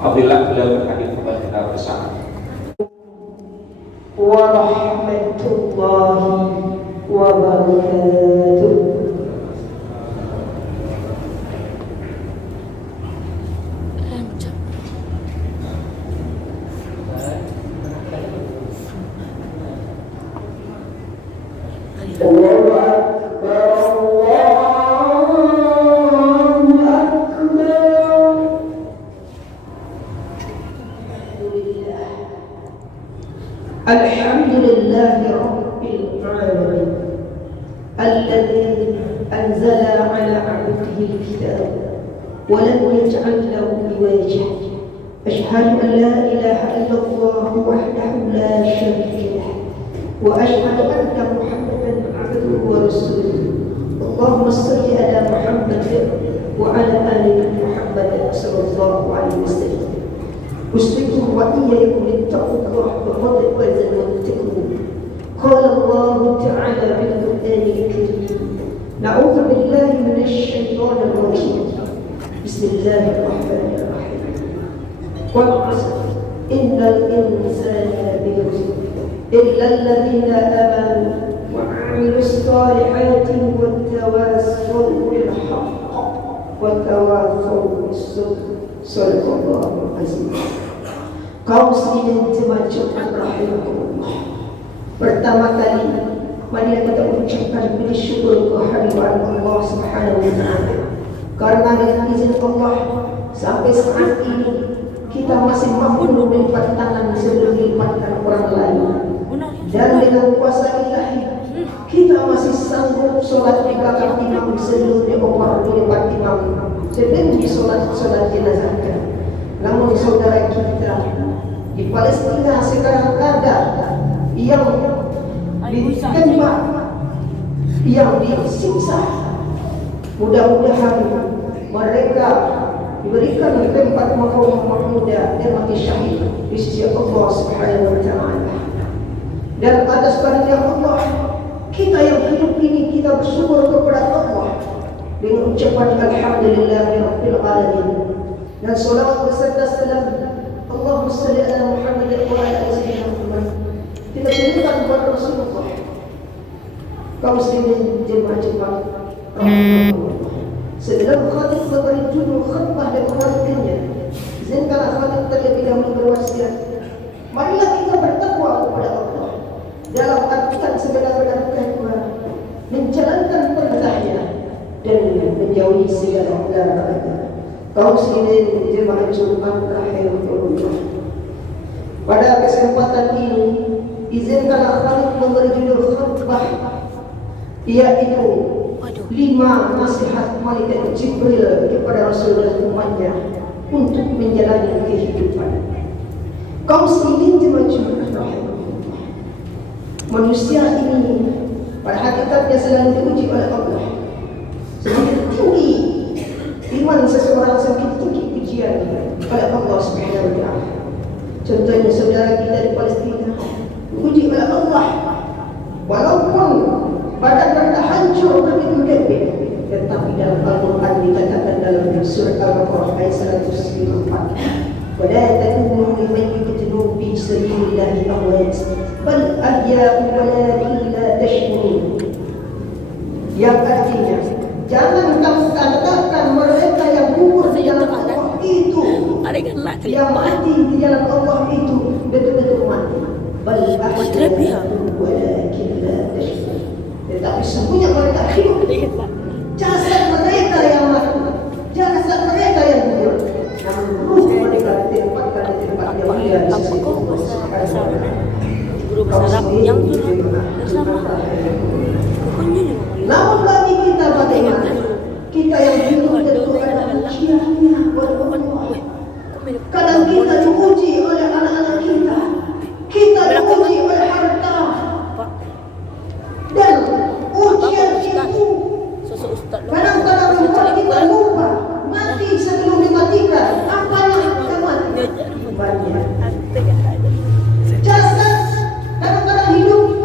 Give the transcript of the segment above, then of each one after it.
Apabila beliau berhadir kepada kita bersama. Warahmatullahi wabarakatuh. Alhamdulillahi Rabbil Alamin Alladhi anzala ala abdihi al-kitab wa lam yaj'al lahu iwaja. Ashhadu an la ilaha illallah wahdahu la sharika lah wa ashhadu anna Muhammadan abduhu wa rasuluh. Allahumma salli ala Muhammad wa ala ali Muhammad sallallahu alaihi wasallam. أوصيكم وإياكم اتقوا الله بقدر وزن واتقوا. قال الله تعالى في القرآن الكريم: نعوذ بالله من الشيطان الرجيم. بسم الله الرحمن الرحيم. والعصر إن الإنسان لفي خسر إلا الذين آمنوا وعملوا الصالحات وتواصوا بالحق وتواصوا بالصبر. Sallallahu alaihi wasallam. Kaum muslimin jemaah rahimahullah. Pertama kali mari kita ucapkan puji syukur kehadiran Allah Subhanahu wa taala. Karena dengan izin Allah sampai saat ini kita masih mampu melipat tangan sebelum dilipatkan orang lain. Dan dengan kuasa Ilahi kita masih sanggup sholat di belakang imam sebelum dioper di depan imam, sebelum sholat jenazah. Namun saudara kita di Palestina sekarang ada yang ditembak, yang disiksa. Mudah-mudahan mereka diberikan tempat mahmudah dan mati syahid di sisi Allah Subhanahu wa taala. Dan atas karunia Allah kita yang hidup ini kita bersyukur kepada Allah dengan ucapan alhamdulillahirabbil alamin. Dan salawat beserta salam Allahumma salli ala Muhammad wa ala ali sayyidina Muhammad. Kita tunjukkan kepada Rasulullah. Kaum muslimin jemaah sebelum khatib memberi judul khutbah dan kebalikannya, izinkanlah khatib terlebih dahulu berwasiat. Marilah kita bertakwa kepada Allah dalam artian sebenar-benar takwa, menjalankan perintahnya dan menjauhi segala larangannya. Kaum muslimin jemaah Jumat rahimahullah. Pada kesempatan ini izinkanlah kami memberi judul khutbah, yaitu 5 nasihat malaikat Jibril kepada Rasul dan umatnya untuk menjalani kehidupan. Kaum muslimin jemaah Jumat rahimahullah. Manusia ini pada hakikatnya sedang diuji oleh Allah. Semakin tinggi iman seseorang, semakin tinggi ujian oleh Allah Subhanahu wa taala. Contohnya saudara kita di Palestina diuji oleh Allah, walaupun badan mereka hancur berkeping-keping, tetapi dalam Al-Quran dikatakan dalam surah Al-Baqarah ayat 154, وَلَا تَكُونُوا لِمَنْ يُقْتَلُوا فِي سَبِيلِ اللَّهِ أَمْوَاتٌ بَلْ أَحْيَاءٌ وَلَكِنْ لَا تَشْعُرُونَ. Yang artinya, jangan kamu katakan mereka yang gugur di jalan Allah itu, yang mati di jalan Allah itu betul-betul mati. Bal ahya'un walakin la tash'urun. Tetapi sesungguhnya mereka hidup. Jasad mereka yang mati, jasad mereka yang gugur, namun ruh mereka ditempatkan di tempat yang mulia di sisi Allah Subhanahu wa taala. Guru besar yang bersama. Namun bagi kita bagaimana? Kita yang hidup tentu ada ujiannya oleh Allah. Kadang kita diuji oleh anak-anak kita, kita diuji oleh harta, dan ujian itu kadang-kadang membuat kita lupa mati sebelum dimatikan. Apa yang kita mati? Banyak. Jasad kadang-kadang hidup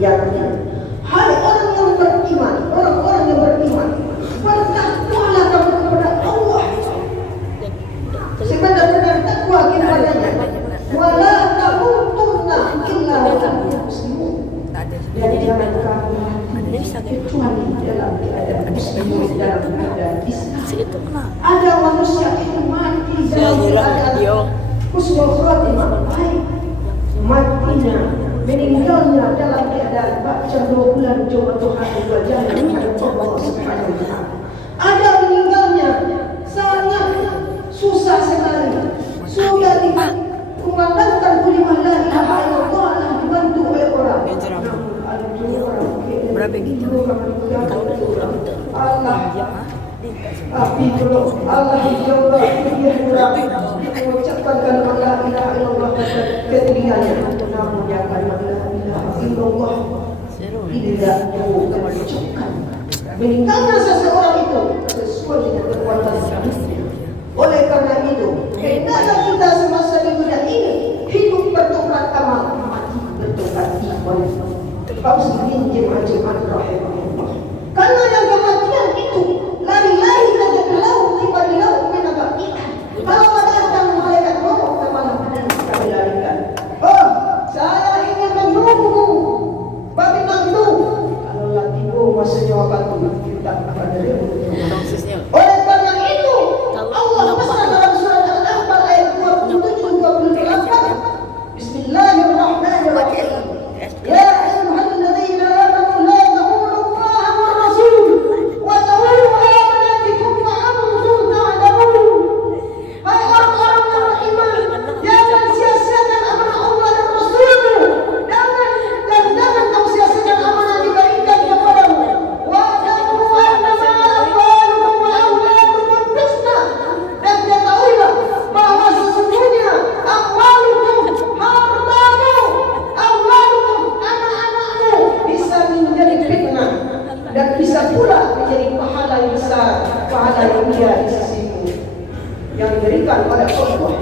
Yakin, hai orang yang beriman, orang-orang yang beriman, bertakwalah kamu kepada Allah sebenar-benar takwa kepadanya. Wala tamutunna illa wa antum muslimun. Dan jangan kamu kecuali dalam keadaan muslimun, dalam keadaan Islam. Ada manusia yang mati dalam keadaan husnul khotimah, baik matinya, meninggalnya dalam keadaan baca 2 bulan coba Tuhan wajahnya kepada Allah Subhanahu wa taala. Ada meninggalnya sangat susah sekali, sudah dikumandangkan kalimah la ilaha illallah dibantu oleh orang. Allah dijawab dia kurang mengucapkan kalimat la ilaha illallah ketinggiannya, namun yang kalimat la ilaha illallah tidak mengucapkan. Meninggalnya seseorang itu sesuai dengan kekuatan hadisnya. Oleh karena itu, hendaklah kita semasa di dunia ini hidup bertobat amal, mati bertobat iman. Muslimin jemaah rahimahullah. Karena yang kematian itu lari-lari saja ke laut, tiba di laut menangkap ikan. Kalau datang malaikat maut, malah sekali larikan. Oh, saya ingin menunggu babi nantu. Kalau latigo maksudnya waktu kita akan dari. Oleh karena itu, Allah pesan dalam surat Al-Anfal ayat 27-28. Bismillahirrahmanirrahim. Ya ayyuhalladzina amanu la tahunu Allah wa rasul wa tahunu amanatikum wa antum ta'lamun. Hai orang-orang yang beriman, jangan sia-siakan amanah Allah dan Rasul-Nya. Jangan kamu sia-siakan amanah diberikan kepadamu. Wa ta'lamu annama amwalukum wa auladukum fitnah. Dan ketahuilah bahwa sesungguhnya amwalukum, hartamu, auladukum, anak-anakmu bisa menjadi fitnah dan bisa pula menjadi pahala yang besar, pahala yang mulia di sisimu yang diberikan oleh Allah.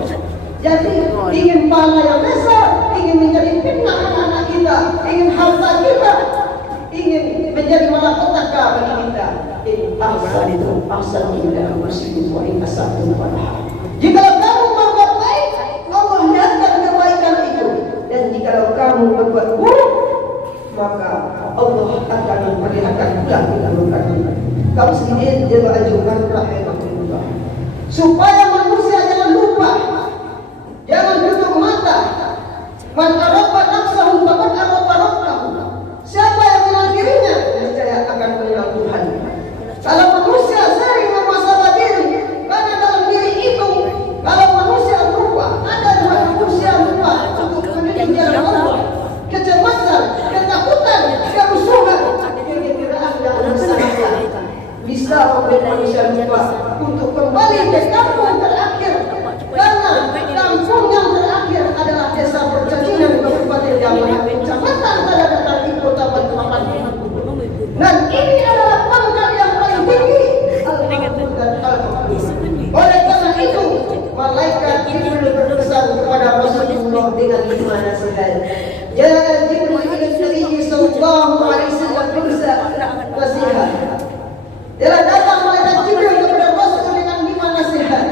Jadi ingin pahala yang besar, ingin menjadi fitnah anak-anak kita, ingin harta kita, ingin menjadi malapetaka bagi kita. In ahsantum ila muslimin wa in asatum falaha. Jika kamu berbuat baik, Allah lihatkan kebaikan itu, dan jika kamu berbuat buruk, maka Allah akan memperlihatkan pula keburukan. Kaum muslimin jemaah rahimahullah, supaya manusia jangan lupa, jangan tutup mata. Man arafa nafsahu faqad arafa rabbahu. Siapa yang mengenal dirinya, niscaya akan mengenal Tuhan. Kalau manusia sering memasalah diri, karena dalam diri itu, kalau manusia lupa, ada manusia lupa untuk menuju jalan Allah, kecemasan, ketakutan, kerusuhan, kegembiraan yang bersama bisa membuat manusia lupa untuk kembali ke kampung terakhir. Karena kampung yang terakhir adalah desa Percacinan, Kabupaten Jambi, Kecamatan Kadadatan, Kota Balikpapan. Dan ini adalah pangkat yang paling tinggi. Oleh karena itu, malaikat Jibril berpesan kepada Rasulullah dengan 5 nasihat. Ya Jibril Nabi sallallahu alaihi wasallam nasihat. Dia datang malaikat Jibril kepada Rasul dengan 5 nasihat.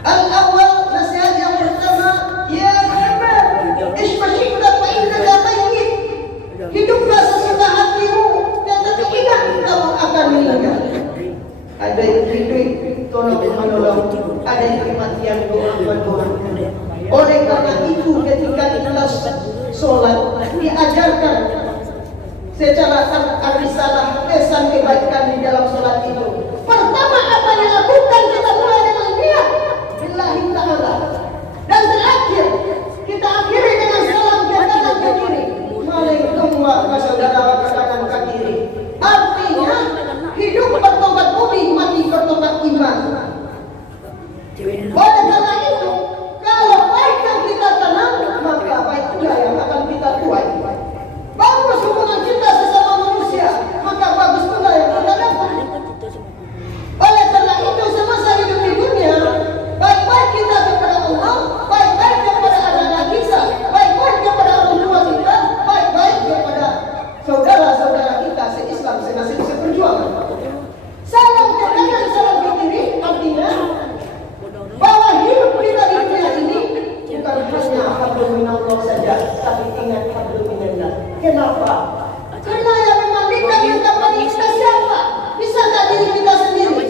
Al-awwal, nasihat yang pertama, ya Muhammad, ishfashika fa innaka mayyit. Hiduplah sesudah hatimu, tetapi ingat kamu akan meninggal. Ada yang hidup, tolong menolong. Ada yang kematian, doa menolong. Oleh karena itu, ketika kita sholat, diajarkan secara arisalah pesan kebaikan di dalam sholat itu. Pertama apa yang lakukan, kita mulai dengan niat billahi ta'ala. Dan terakhir kita akhiri dengan salam ke kanan ke kiri. Waalaikumsalam ke saudara ke kanan ke kiri. Artinya hidup bertobat budi, mati bertobat iman. Oleh karena itu, kalau baik yang kita tanam, maka baik pula yang akan kita tuai. Bagus hubungan kita sesama manusia, maka bagus pula yang kita dapat. Oleh karena itu, semasa hidup di dunia, baik-baik kita kepada siapa? Karena yang memandikan yang termandi kita siapa? Bisakah diri kita sendiri?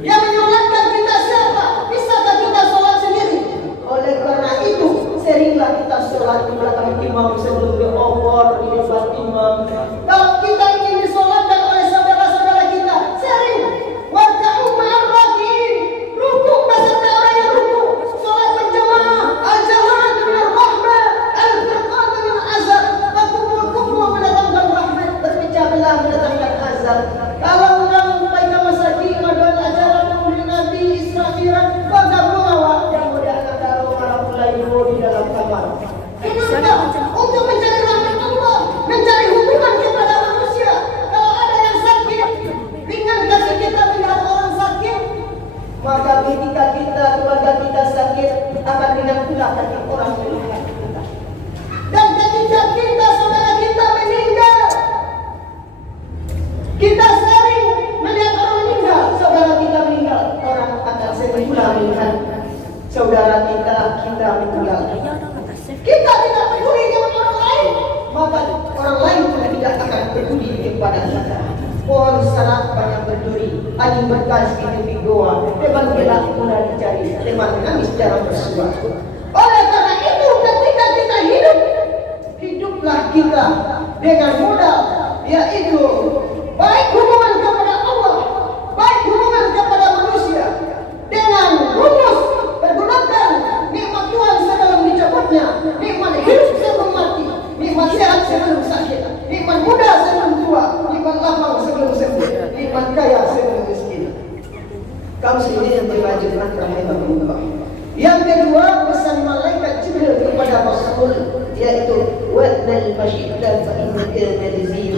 Yang menyolatkan kita siapa? Bisakah kita sholat sendiri? Oleh karena itu, seringlah kita sholat di belakang imam sebelum beropor di depan imam. Kalau kita ingin disolatkan oleh saudara-saudara kita, sering warka'u ma'ar raki'in, rukuk beserta orang yang rukuk. Sholat berjamaah, al-jama'atu min rahmah, al-firqatu min azab, kumpul mendatangkan rahmat, berpecah belah mendatangkan azab. Kalau menang baiklah masakin, madon acara maulid Nabi Isra Mi'raj, bangga mengawak yang mudah kalau malam mulai di dalam kamar. Kenapa? Untuk mencari rahmat Allah, mencari hubungan kepada manusia. Kalau ada yang sakit, ringan kaki kita melihat orang sakit, maka ketika kita, keluarga kita sakit, akan ringan pula kaki orang melihat kita. Dan ketika kita, saudara kita meninggal, kita sering melihat orang meninggal, saudara kita meninggal, orang akan sering pula melihat saudara kita meninggal. Kita tidak peduli dengan orang lain, maka orang lain juga tidak akan peduli kepada kita. Pohon sarat banyak berduri, angin berkas di goa, teman gelap mudah dicari, teman menangis jarang bersua. Oleh karena itu, ketika kita hidup, hiduplah kita dengan modal, yaitu baik hubungan kepada Allah, baik hubungan kepada manusia, dengan rumus pergunakan nikmat Tuhan sebelum dicabutnya, nikmat hidup sebelum mati, nikmat sehat sebelum sakit, nikmat muda sebelum tua, nikmat lapang sebelum sembuh, nikmat kaya sebelum miskin. Kaum muslimin yang berbahagia rahimahumullah. Yang kedua, pesan malaikat Jibril kepada Rasul, yaitu wa'nal masyidda fa innaka nadzir